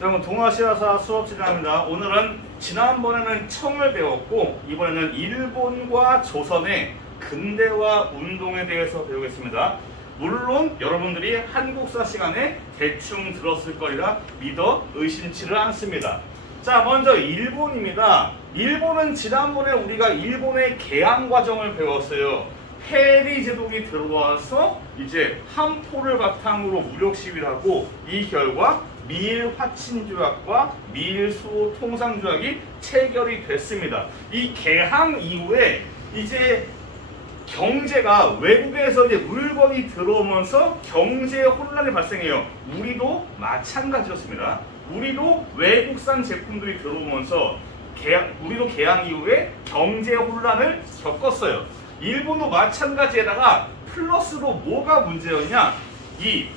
여러분 동아시아사 수업 진행합니다. 오늘은 지난번에는 청을 배웠고 이번에는 일본과 조선의 근대화 운동에 대해서 배우겠습니다. 물론 여러분들이 한국사 시간에 대충 들었을 거리라 믿어 의심치를 않습니다. 자, 먼저 일본입니다. 일본은 지난번에 우리가 일본의 개항 과정을 배웠어요. 해리 제독이 들어와서 이제 한포를 바탕으로 무력 시위를 하고 이 결과 미일 화친 조약과 미일 수호 통상 조약이 체결이 됐습니다. 이 개항 이후에 이제 경제가 외국에서 이제 물건이 들어오면서 경제 혼란이 발생해요. 우리도 마찬가지였습니다. 우리도 외국산 제품들이 들어오면서 우리도 개항 이후에 경제 혼란을 겪었어요. 일본도 마찬가지에다가 플러스로 뭐가 문제였냐? 이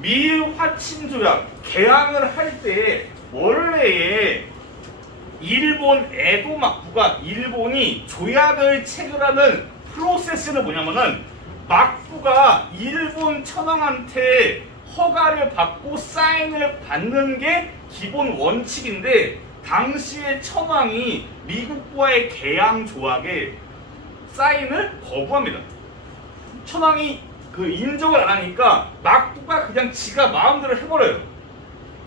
미일 화친 조약 개항을 할 때 원래의 일본 에도 막부가 일본이 조약을 체결하는 프로세스는 뭐냐면은 막부가 일본 천황한테 허가를 받고 사인을 받는 게 기본 원칙인데 당시의 천황이 미국과의 개항 조약에 사인을 거부합니다. 천황이 그 인정을 안 하니까 막부가 그냥 지가 마음대로 해버려요.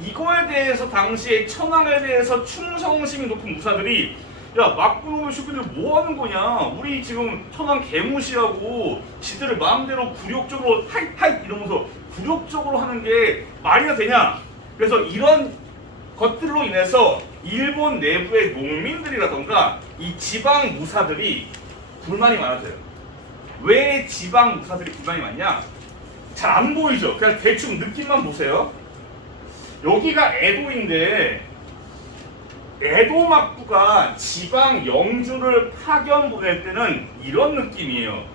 이거에 대해서 당시에 천황에 대해서 충성심이 높은 무사들이 야, 막부놈의 슈피들 뭐 하는 거냐? 우리 지금 천황 개무시하고 지들을 마음대로 굴욕적으로 하이 이러면서 굴욕적으로 하는 게 말이나 되냐? 그래서 이런 것들로 인해서 일본 내부의 농민들이라던가 이 지방 무사들이 불만이 많아져요. 왜 지방 무사들이 불만이 많냐? 잘 안 보이죠? 그냥 대충 느낌만 보세요. 여기가 에도인데 에도 막부가 지방 영주를 파견 보낼 때는 이런 느낌이에요.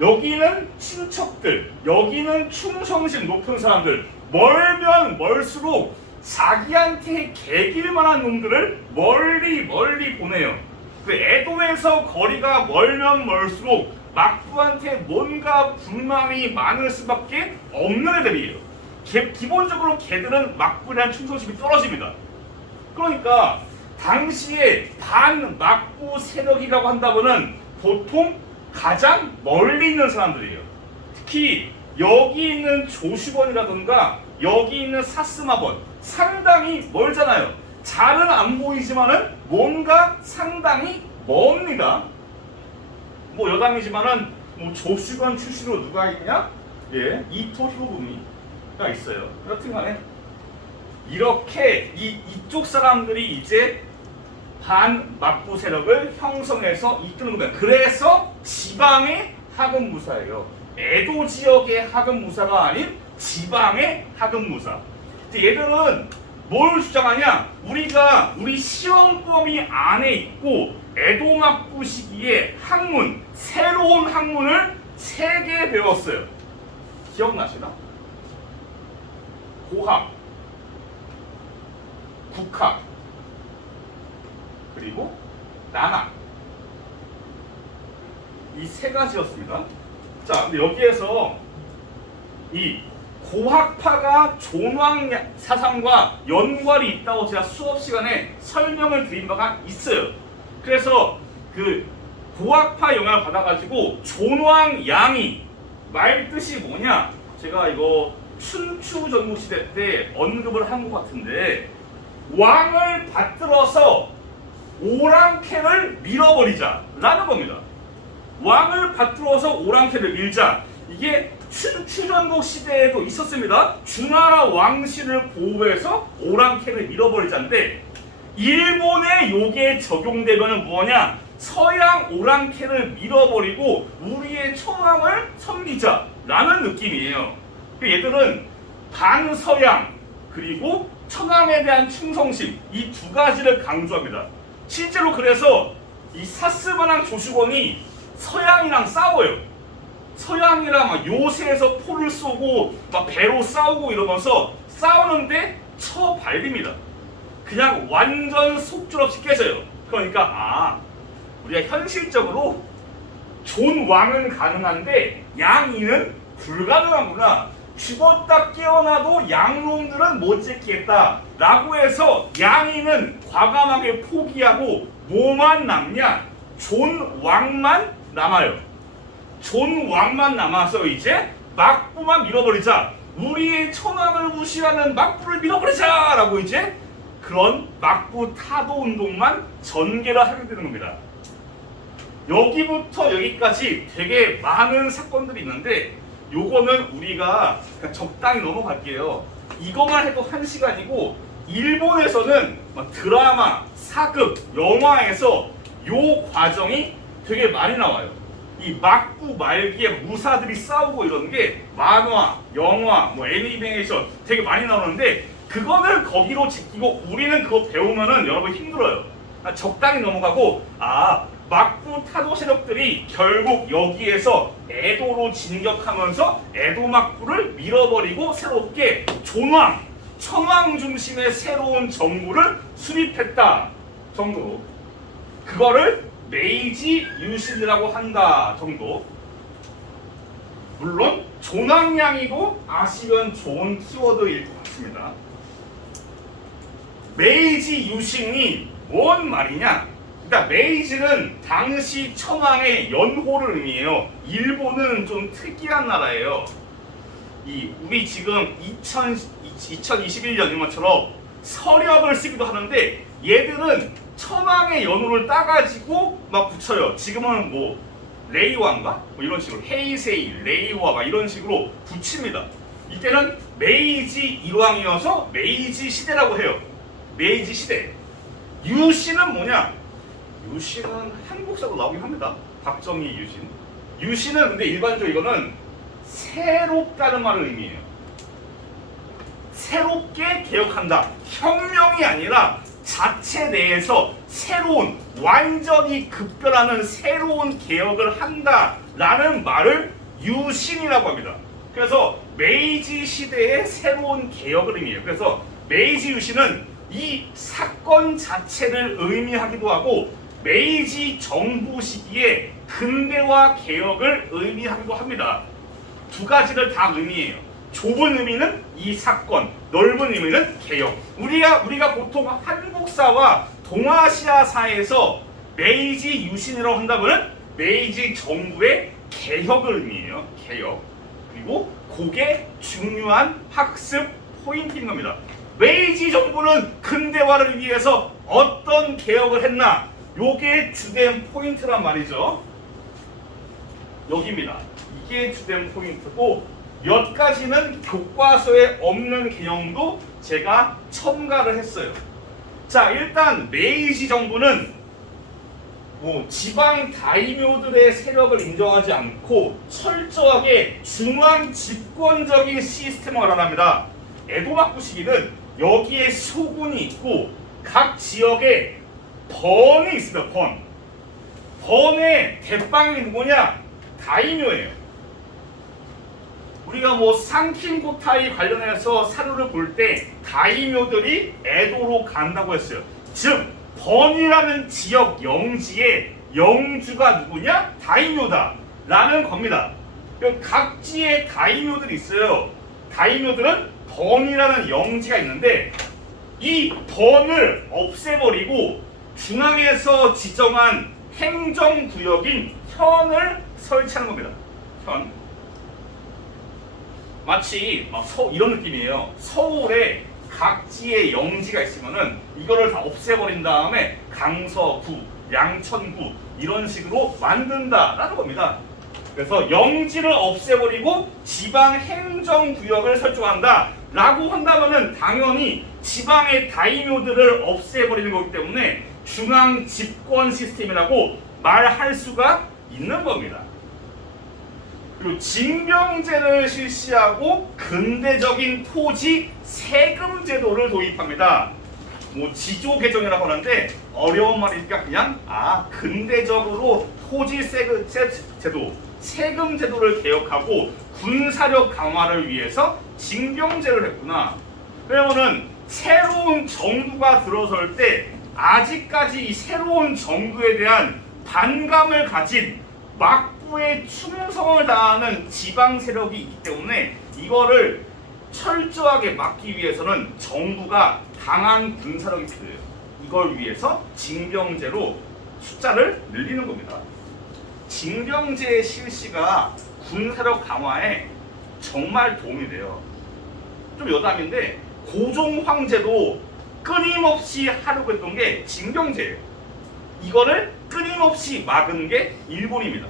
여기는 친척들, 여기는 충성심 높은 사람들, 멀면 멀수록 자기한테 개길 만한 놈들을 멀리 보내요. 그 에도에서 거리가 멀면 멀수록 막부한테 뭔가 불만이 많을 수밖에 없는 애들이에요. 기본적으로 걔들은 막부에 대한 충성심이 떨어집니다. 그러니까 당시에 반막부 세력이라고 한다면은 보통 가장 멀리 있는 사람들이에요. 특히 여기 있는 조슈번이라든가 여기 있는 사스마번 상당히 멀잖아요. 잘은 안 보이지만은 뭔가 상당히 멉니다. 뭐 여담이지만은 뭐 조슈번 출신으로 누가 있냐? 예, 이토 히로부미가 있어요. 여튼간에 이렇게 이쪽 사람들이 이제 반막부 세력을 형성해서 이끄는 겁니다. 그래서 지방의 하급무사예요. 에도 지역의 하급무사가 아닌 지방의 하급무사. 얘들은 뭘 주장하냐? 우리 시험 범위 안에 있고 에도 막부 시기에 학문, 새로운 학문을 3개 배웠어요. 기억나시나? 고학, 국학, 그리고 난학. 이 3가지였습니다. 자, 근데 여기에서 이 고학파가 존왕 사상과 연관이 있다고 제가 수업 시간에 설명을 드린 바가 있어요. 그래서 그 고학파 영향을 받아가지고 존왕 양이 말 뜻이 뭐냐? 제가 이거 춘추 전국시대 때 언급을 한 것 같은데 왕을 받들어서 오랑캐를 밀어버리자 라는 겁니다. 왕을 받들어서 오랑캐를 밀자. 이게 춘추전국 시대에도 있었습니다. 주나라 왕실을 보호해서 오랑캐를 밀어버리자인데 일본에 요게 적용되면 뭐냐? 서양 오랑캐를 밀어버리고 우리의 천황을 섬기자 라는 느낌이에요. 얘들은 반서양 그리고 천황에 대한 충성심 이 2가지를 강조합니다. 실제로 그래서 이 사스마랑 조슈번이 서양이랑 싸워요. 서양이랑 막 요새에서 포를 쏘고 막 배로 싸우고 이러면서 싸우는데 처발립니다. 그냥 완전 속절없이 깨져요. 그러니까 우리가 현실적으로 존왕은 가능한데 양이는 불가능하구나. 죽었다 깨어나도 양놈들은 못 지키겠다 라고 해서 양이는 과감하게 포기하고 뭐만 남냐? 존왕만 남아요. 존왕만 남아서 이제 막부만 밀어버리자. 우리의 천왕을 무시하는 막부를 밀어버리자 라고 이제 그런 막부 타도 운동만 전개를 하게 되는 겁니다. 여기부터 여기까지 되게 많은 사건들이 있는데 요거는 우리가 그냥 적당히 넘어갈게요. 이거만 해도 1시간이고 일본에서는 막 드라마, 사극, 영화에서 요 과정이 되게 많이 나와요. 이 막부 말기에 무사들이 싸우고 이런 게 만화, 영화, 뭐 애니메이션 되게 많이 나오는데 그거는 거기로 지키고 우리는 그거 배우면은 여러분 힘들어요. 적당히 넘어가고 막부 타도 세력들이 결국 여기에서 에도로 진격하면서 에도 막부를 밀어버리고 새롭게 존왕, 천왕 중심의 새로운 정부를 수립했다 정도. 그거를 메이지 유신이라고 한다 정도. 물론 존왕량이도 아시면 좋은 키워드일 것 같습니다. 메이지 유신이 뭔 말이냐? 그러니까 메이지는 당시 천황의 연호를 의미해요. 일본은 좀 특이한 나라예요. 우리 지금 2021년인 것처럼 서력을 쓰기도 하는데 얘들은 천황의 연호를 따가지고 막 붙여요. 지금은 뭐 레이와인가? 뭐 이런 식으로 헤이세이, 레이와 막 이런 식으로 붙입니다. 이때는 메이지 일왕이어서 메이지 시대라고 해요. 메이지 시대. 유신은 뭐냐? 유신은 한국사로 나오긴 합니다. 박정희 유신. 유신은 근데 일반적으로 이거는 새롭다는 말을 의미해요. 새롭게 개혁한다. 혁명이 아니라 자체 내에서 새로운, 완전히 급변하는 새로운 개혁을 한다라는 말을 유신이라고 합니다. 그래서 메이지 시대의 새로운 개혁을 의미해요. 그래서 메이지 유신은 이 사건 자체를 의미하기도 하고 메이지 정부 시기에 근대화 개혁을 의미하기도 합니다. 두 가지를 다 의미해요. 좁은 의미는 이 사건, 넓은 의미는 개혁. 우리가 보통 한국사와 동아시아사에서 메이지 유신이라고 한다면 메이지 정부의 개혁을 의미해요. 개혁. 그리고 그게 중요한 학습 포인트인 겁니다. 메이지 정부는 근대화를 위해서 어떤 개혁을 했나? 요게 주된 포인트란 말이죠. 여기입니다. 이게 주된 포인트고 몇 가지는 교과서에 없는 개념도 제가 첨가를 했어요. 자, 일단 메이지 정부는 지방 다이묘들의 세력을 인정하지 않고 철저하게 중앙 집권적인 시스템을 말합니다. 에도막부 시기는 여기에 소군이 있고 각 지역에 번이 있습니다. 번의 대빵이 누구냐? 다이묘예요. 우리가 상킨고타이 관련해서 사료를 볼 때 다이묘들이 에도로 간다고 했어요. 즉 번이라는 지역 영지의 영주가 누구냐? 다이묘다 라는 겁니다. 각지에 다이묘들이 있어요. 다이묘들은 번이라는 영지가 있는데 이 번을 없애버리고 중앙에서 지정한 행정구역인 현을 설치하는 겁니다. 현. 마치 이런 느낌이에요. 서울에 각지의 영지가 있으면은 이거를 다 없애버린 다음에 강서구, 양천구 이런 식으로 만든다라는 겁니다. 그래서 영지를 없애버리고 지방 행정구역을 설정한다 라고 한다면은 당연히 지방의 다이묘들을 없애버리는 거기 때문에 중앙 집권 시스템이라고 말할 수가 있는 겁니다. 그리고 징병제를 실시하고 근대적인 토지 세금 제도를 도입합니다. 지조 개정이라고 하는데 어려운 말이니까 그냥 근대적으로 토지 세금 제도를 개혁하고 군사력 강화를 위해서 징병제를 했구나. 그러면은 새로운 정부가 들어설 때 아직까지 이 새로운 정부에 대한 반감을 가진 막부의 충성을 다하는 지방 세력이 있기 때문에 이거를 철저하게 막기 위해서는 정부가 강한 군사력이 필요해요. 이걸 위해서 징병제로 숫자를 늘리는 겁니다. 징병제 실시가 군사력 강화에 정말 도움이 돼요. 좀 여담인데 고종 황제도 끊임없이 하려고 했던 게 징병제예요. 이거를 끊임없이 막은 게 일본입니다.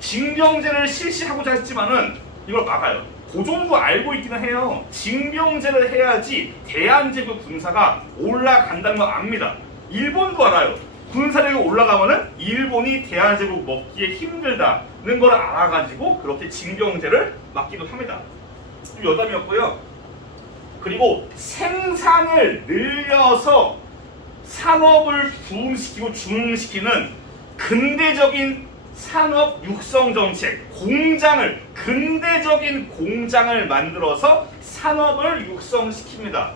징병제를 실시하고자 했지만은 이걸 막아요. 고종도 알고 있기는 해요. 징병제를 해야지 대한제국 군사가 올라간다는 걸 압니다. 일본도 알아요. 군사력이 올라가면은 일본이 대한제국 먹기에 힘들다는 걸 알아가지고 그렇게 징병제를 막기도 합니다. 여담이었고요. 그리고 생산을 늘려서 산업을 부흥시키고 중흥시키는 근대적인 산업 육성 정책, 근대적인 공장을 만들어서 산업을 육성시킵니다.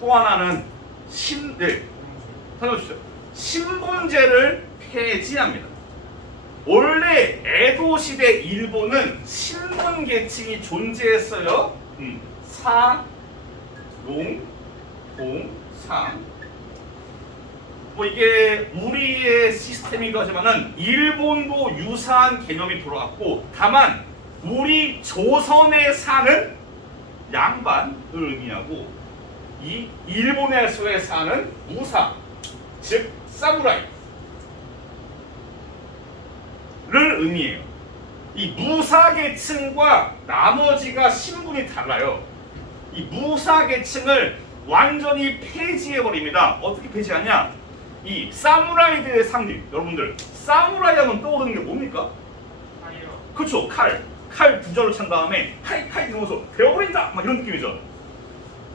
또 하나는 살려주세요. 신분제를 폐지합니다. 원래 에도 시대 일본은 신분 계층이 존재했어요. 사, 롱, 공, 상. 뭐 이게 우리의 시스템이기도 하지만은 일본도 유사한 개념이 돌아왔고, 다만 우리 조선에 사는 양반을 의미하고 이 일본에서에 사는 무사, 즉 사무라이를 의미해요. 이 무사 계층과 나머지가 신분이 달라요. 이 무사 계층을 완전히 폐지해버립니다. 어떻게 폐지하냐? 이 사무라이들의 상징, 여러분들 사무라이 하면 떠오르는 게 뭡니까? 칼이요. 그렇죠. 칼 두 자루 찬 다음에 칼 이러면서 베어버린다 막 이런 느낌이죠.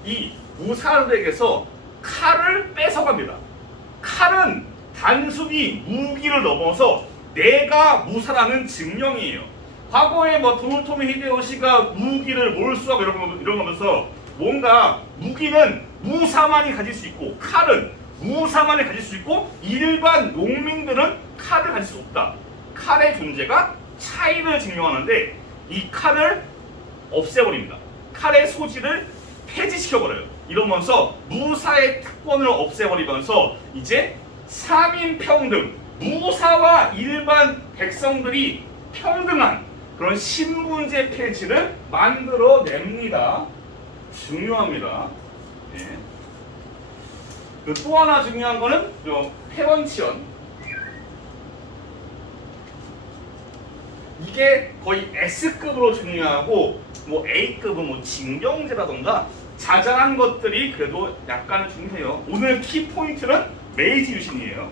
이 무사들에게서 칼을 뺏어갑니다. 칼은 단순히 무기를 넘어서 내가 무사라는 증명이에요. 과거에 뭐 도요토미 히데요시가 무기를 몰수하고 이런 거면서 뭔가 무기는 무사만이 가질 수 있고 칼은 무사만이 가질 수 있고 일반 농민들은 칼을 가질 수 없다. 칼의 존재가 차이를 증명하는데 이 칼을 없애버립니다. 칼의 소지를 폐지시켜버려요. 이러면서 무사의 특권을 없애버리면서 이제 3인 평등, 무사와 일반 백성들이 평등한 그런 신분제 폐지를 만들어냅니다. 중요합니다. 네. 또 하나 중요한 거는 회원치연. 이게 거의 S급으로 중요하고 뭐 A급은 뭐 징병제라던가 자잘한 것들이 그래도 약간 중요해요. 오늘 키포인트는 메이지 유신이에요.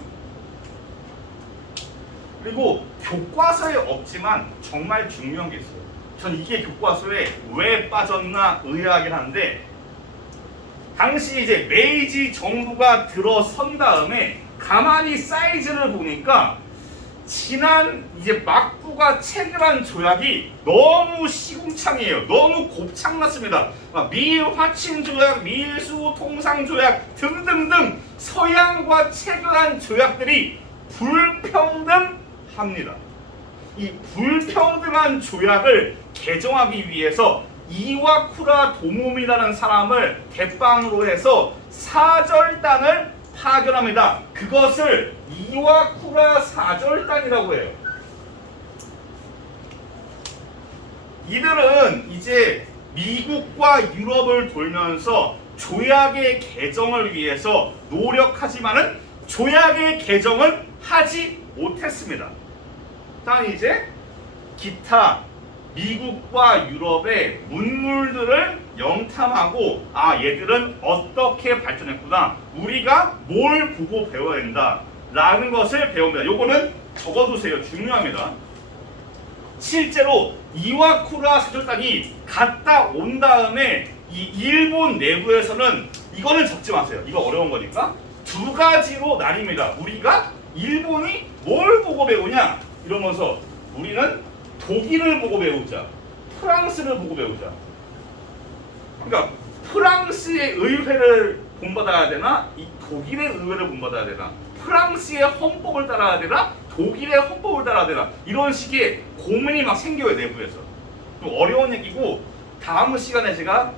그리고 교과서에 없지만 정말 중요한 게 있어요. 전 이게 교과서에 왜 빠졌나 의아하긴 한데, 당시 이제 메이지 정부가 들어선 다음에 가만히 사이즈를 보니까 지난 이제 막부가 체결한 조약이 너무 시궁창이에요. 너무 곱창났습니다. 미일 화친 조약, 미일수 통상 조약 등등등 서양과 체결한 조약들이 불평등합니다. 이 불평등한 조약을 개정하기 위해서 이와쿠라 도모미라는 사람을 대빵으로 해서 사절단을 파견합니다. 그것을 이와쿠라 사절단이라고 해요. 이들은 이제 미국과 유럽을 돌면서 조약의 개정을 위해서 노력하지만은 조약의 개정은 하지 못했습니다. 자, 이제 기타 미국과 유럽의 문물들을 영탐하고 얘들은 어떻게 발전했구나, 우리가 뭘 보고 배워야 된다 라는 것을 배웁니다. 요거는 적어두세요. 중요합니다. 실제로 이와쿠라 사절단이 갔다 온 다음에 이 일본 내부에서는 이거는 적지 마세요. 이거 어려운 거니까 두 가지로 나뉩니다. 우리가 일본이 뭘 보고 배우냐 이러면서 우리는 독일을 보고 배우자, 프랑스를 보고 배우자. 그러니까 프랑스의 의회를 본받아야 되나, 이 독일의 의회를 본받아야 되나, 프랑스의 헌법을 따라야 되나, 독일의 헌법을 따라야 되나, 이런 식의 고민이 막 생겨요. 내부에서 좀 어려운 얘기고 다음 시간에 제가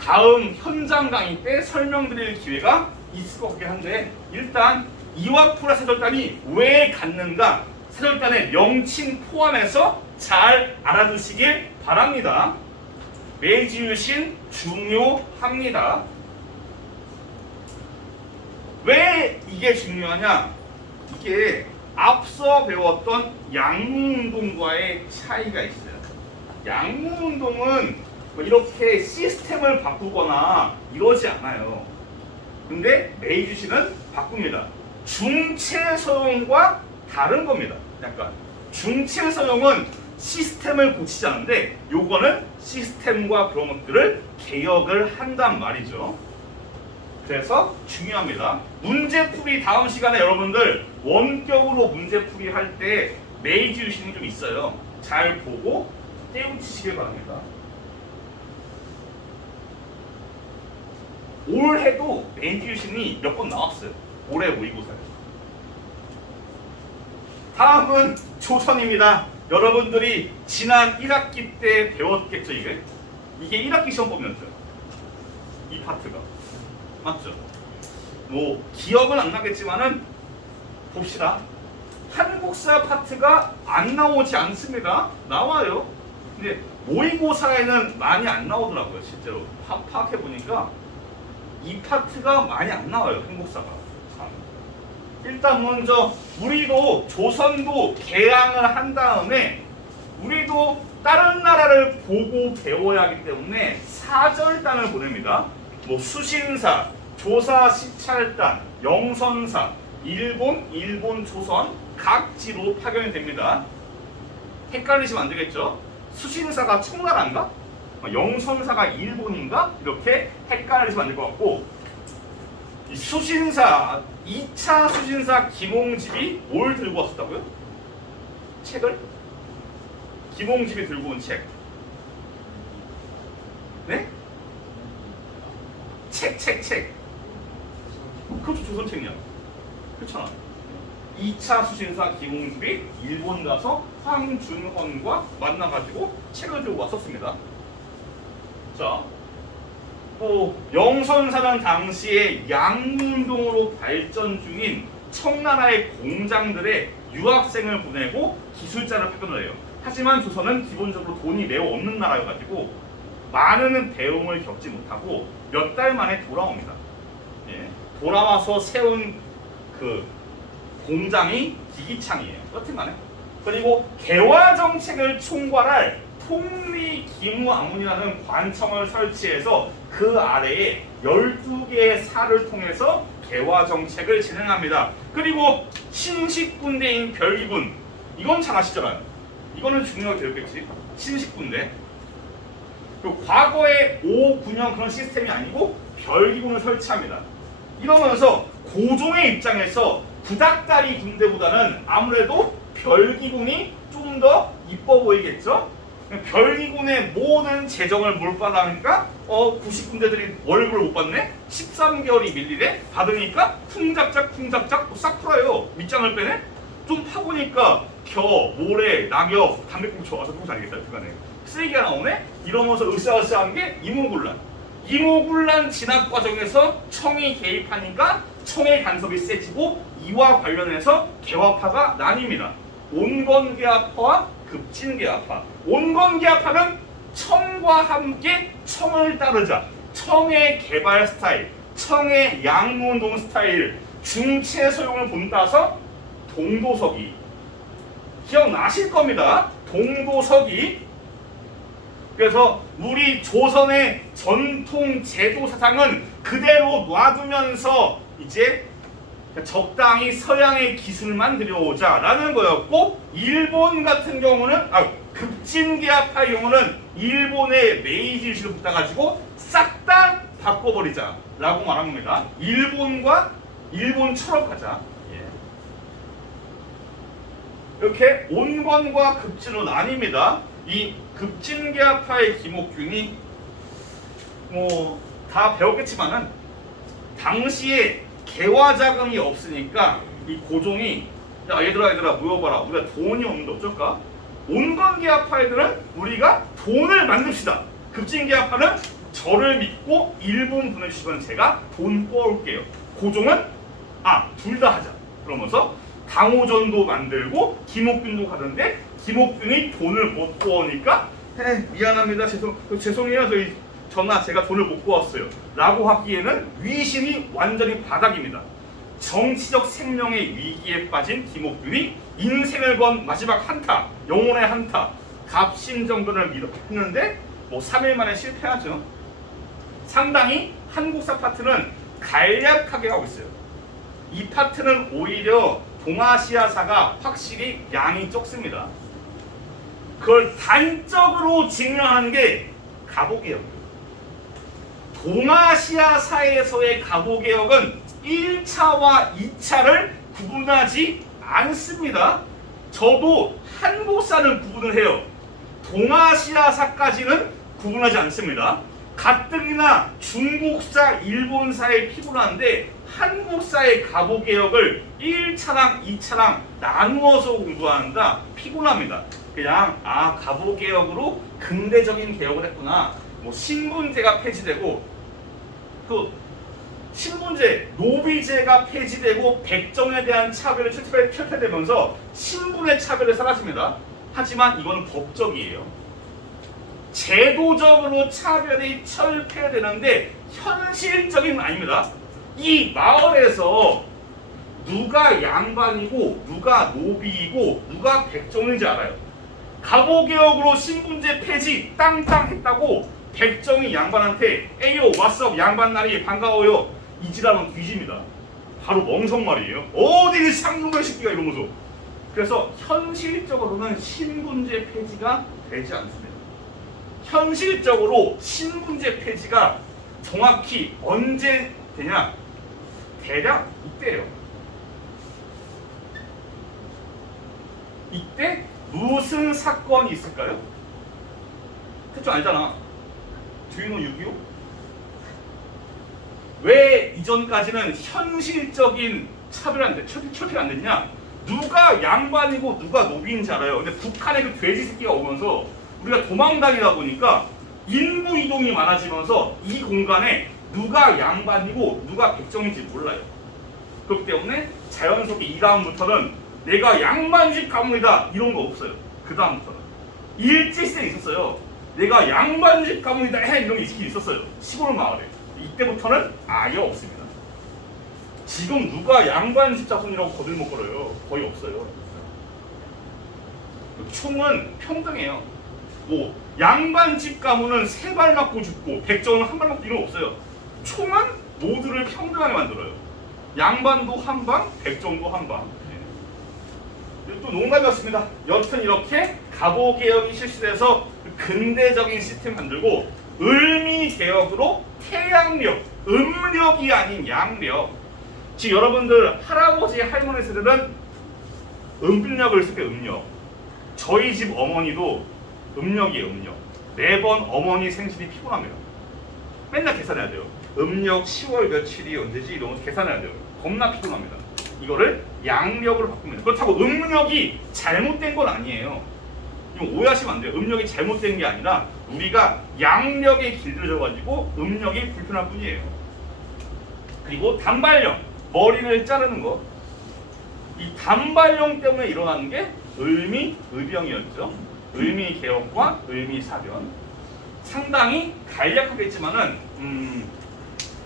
다음 현장 강의 때 설명드릴 기회가 있을 것 같긴 한데 일단 이와쿠라 세절단이 왜 갖는가 세절단의 명칭 포함해서 잘 알아두시길 바랍니다. 메이지 유신 중요합니다. 왜 이게 중요하냐? 이게 앞서 배웠던 양무운동과의 차이가 있어요. 양무운동은 뭐 이렇게 시스템을 바꾸거나 이러지 않아요. 근데 메이주시는 바꿉니다. 중체서용과 다른 겁니다. 약간 중체서용은 시스템을 고치지 않는데 요거는 시스템과 그런 것들을 개혁을 한단 말이죠. 그래서 중요합니다. 문제풀이 다음 시간에 여러분들 원격으로 문제풀이 할 때 메이지 유신이 좀 있어요. 잘 보고 떼우치시길 바랍니다. 올해도 메이지 유신이 몇 번 나왔어요. 올해 모의고사에. 다음은 조선입니다. 여러분들이 지난 1학기 때 배웠겠죠, 이게? 이게 1학기 시험범위였죠. 이 파트가. 맞죠? 뭐 기억은 안 나겠지만은 봅시다. 한국사 파트가 안 나오지 않습니다. 나와요. 근데 모의고사에는 많이 안 나오더라고요. 실제로 파악해 보니까 이 파트가 많이 안 나와요. 한국사가. 일단 먼저 우리도 조선도 개항을 한 다음에 우리도 다른 나라를 보고 배워야 하기 때문에 사절단을 보냅니다. 뭐 수신사, 조사 시찰단, 영선사, 일본, 조선 각지로 파견이 됩니다. 헷갈리시면 안 되겠죠? 수신사가 청나라인가? 영선사가 일본인가? 이렇게 헷갈리시면 안 될 것 같고 이 수신사, 2차 수신사 김홍집이 뭘 들고 왔었다고요? 책을? 김홍집이 들고 온 책. 네? 책. 그것도 조선책이야. 그렇잖아. 2차 수신사 김홍집이 일본 가서 황준헌과 만나가지고 책을 들고 왔었습니다. 자, 영선사는 당시에 양문동으로 발전 중인 청나라의 공장들의 유학생을 보내고 기술자를 파견을 해요. 하지만 조선은 기본적으로 돈이 매우 없는 나라여가지고 많은 배움을 겪지 못하고 몇 달 만에 돌아옵니다. 예, 돌아와서 세운 그 공장이 기기창이에요. 여튼간에. 그리고 개화 정책을 총괄할 통리 기무아문이라는 관청을 설치해서 그 아래에 12개의 사를 통해서 개화 정책을 진행합니다. 그리고 신식군대인 별기군, 이건 잘 아시잖아요. 이거는 중요하게 배웠겠지. 신식군대. 그리고 과거의 5군형 그런 시스템이 아니고 별기군을 설치합니다. 이러면서 고종의 입장에서 구닥다리 군대보다는 아무래도 별기군이 좀 더 이뻐 보이겠죠? 별기군의 모든 재정을 몰빵하니까 90군대들이 월급을 못 받네? 13개월이 밀리네? 받으니까 쿵작작 싹 풀어요. 밑장을 빼네? 좀 파보니까 겨, 모래, 낙엽, 담배꽁초, 저꽁초 아니겠다. 그간에 쓰레기가 나오네? 이러면서 으쌰으쌰한 게 이모군란 진압 과정에서 청이 개입하니까 청의 간섭이 세지고 이와 관련해서 개화파가 나뉩니다. 온건개화파와 급진개화파. 온건개화파는 청과 함께 청을 따르자. 청의 개발 스타일, 청의 양무운동 스타일, 중체소용을 본따서 동도서기. 기억나실 겁니다. 동도서기. 그래서 우리 조선의 전통 제도 사상은 그대로 놔두면서 이제 적당히 서양의 기술만 들여오자라는 거였고, 일본 같은 경우는 급진개화파의 경우는 일본의 메이지 유신을 붙여가지고 싹 다 바꿔버리자라고 말합니다. 일본처럼 가자. 이렇게 온건과 급진으로 나뉩니다. 이 급진개화파의 김옥균이 다 배웠겠지만은 당시에 개화 자금이 없으니까 이 고종이 야 얘들아 모여봐라. 우리가 돈이 없는데 어쩔까? 온건계합파애들은 우리가 돈을 만듭시다. 급진계합파는 저를 믿고 1분 보내주시면 제가 돈 뽑아올게요. 고종은 둘 다 하자. 그러면서 강호전도 만들고 김옥균도 가는데 김옥균이 돈을 못 구하니까 미안합니다. 죄송해요. 저희 전하 제가 돈을 못 구웠어요. 라고 하기에는 위신이 완전히 바닥입니다. 정치적 생명의 위기에 빠진 김옥균이 인생을 건 마지막 한타, 영혼의 한타, 갑신정변을 했는데 3일 만에 실패하죠. 상당히 한국사 파트는 간략하게 하고 있어요. 이 파트는 오히려 동아시아사가 확실히 양이 적습니다. 그걸 단적으로 증명하는 게 가보개혁이에요. 동아시아사에서의 가보개혁은 1차와 2차를 구분하지 않습니다. 저도 한국사는 구분을 해요. 동아시아사까지는 구분하지 않습니다. 가뜩이나 중국사, 일본사에 피곤한데 한국사의 가보개혁을 1차랑 2차랑 나누어서 공부한다. 피곤합니다. 그냥 가보개혁으로 근대적인 개혁을 했구나. 신분제가 폐지되고 신분제, 노비제가 폐지되고 백정에 대한 차별이 철폐되면서 신분의 차별이 사라집니다. 하지만 이거는 법적이에요. 제도적으로 차별이 철폐되는데 현실적인 건 아닙니다. 이 마을에서 누가 양반이고 누가 노비이고 누가 백정인지 알아요. 가보개혁으로 신분제 폐지 땅땅 했다고 백정이 양반한테 에이요 왓썹 양반나리 반가워요 이지라면 뒤집니다. 바로 멍석말이에요. 어디 상놈의 새끼가 이러면서. 그래서 현실적으로는 신분제 폐지가 되지 않습니다. 현실적으로 신분제 폐지가 정확히 언제 되냐? 대략 이때예요. 이때 무슨 사건이 있을까요? 대충 알잖아. Do you know 6.25? 왜 이전까지는 현실적인 철폐가 안 됐냐? 누가 양반이고 누가 노비인지 알아요. 근데 북한의 그 돼지 새끼가 오면서 우리가 도망다니다 보니까 인구 이동이 많아지면서 이 공간에 누가 양반이고 누가 백정인지 몰라요. 그렇기 때문에 자연스럽게 이 다음부터는 내가 양반집 가문이다 이런 거 없어요. 그 다음부터는 일제시대에 있었어요. 내가 양반집 가문이다 이런 게 있긴 있었어요. 시골 마을에. 이때부터는 아예 없습니다. 지금 누가 양반집 자손이라고 거들먹거려요. 거의 없어요. 총은 평등해요. 양반집 가문은 3발 맞고 죽고 백정은 1발 맞고 이런 거 없어요. 총은 모두를 평등하게 만들어요. 양반도 한 방, 백정도 한 방. 또 농담이었습니다. 여튼 이렇게 가보개혁이 실시돼서 근대적인 시스템 만들고 을미개혁으로 태양력, 음력이 아닌 양력. 지금 여러분들 할아버지 할머니 세대는 음력을 쓸 때 음력. 저희 집 어머니도 음력이에요. 음력. 매번 어머니 생신이 피곤합니다. 맨날 계산해야 돼요. 음력 10월 며칠이 언제지 이런 거 계산해야 돼요. 겁나 피곤합니다. 이거를 양력으로 바꿉니다. 그렇다고 음력이 잘못된 건 아니에요. 이거 오해하시면 안 돼요. 음력이 잘못된 게 아니라 우리가 양력에 길들여져가지고 음력이 불편할 뿐이에요. 그리고 단발령, 머리를 자르는 거. 이 단발령 때문에 일어나는 게 을미의병이었죠. 을미개혁과 을미사변. 상당히 간략하겠지만은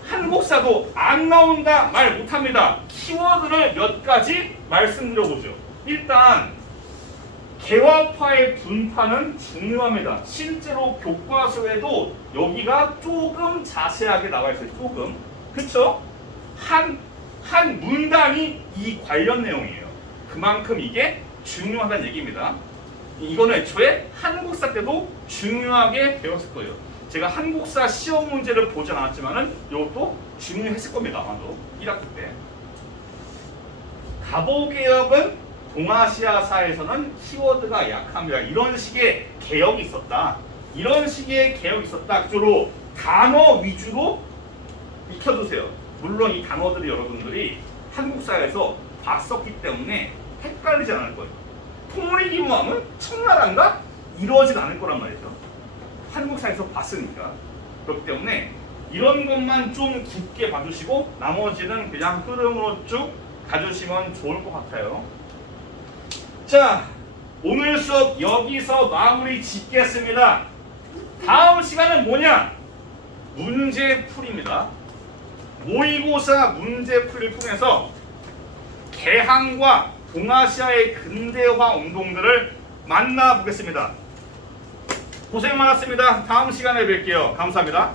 한국사도 안 나온다 말 못합니다. 키워드를 몇 가지 말씀드려보죠. 일단 개화파의 분파는 중요합니다. 실제로 교과서에도 여기가 조금 자세하게 나와 있어요. 조금. 그쵸? 한 문단이 이 관련 내용이에요. 그만큼 이게 중요하다는 얘기입니다. 이거는 애초에 한국사 때도 중요하게 배웠을 거예요. 제가 한국사 시험 문제를 보지 않았지만은 이것도 중요했을 겁니다. 아마도 1학기 때. 가보개혁은 동아시아사에서는 키워드가 약합니다. 이런 식의 개혁이 있었다. 이런 식의 개혁이 있었다. 그쪽으로 단어 위주로 익혀두세요. 물론 이 단어들이 여러분들이 한국사에서 봤었기 때문에 헷갈리지 않을 거예요. 코모리기무함은 청나라인가? 이러진 않을 거란 말이죠. 한국사에서 봤으니까. 그렇기 때문에 이런 것만 좀 깊게 봐주시고 나머지는 그냥 흐름으로 쭉 가주시면 좋을 것 같아요. 자, 오늘 수업 여기서 마무리 짓겠습니다. 다음 시간은 뭐냐? 문제풀이입니다. 모의고사 문제풀이를 통해서 개항과 동아시아의 근대화 운동들을 만나보겠습니다. 고생 많았습니다. 다음 시간에 뵐게요. 감사합니다.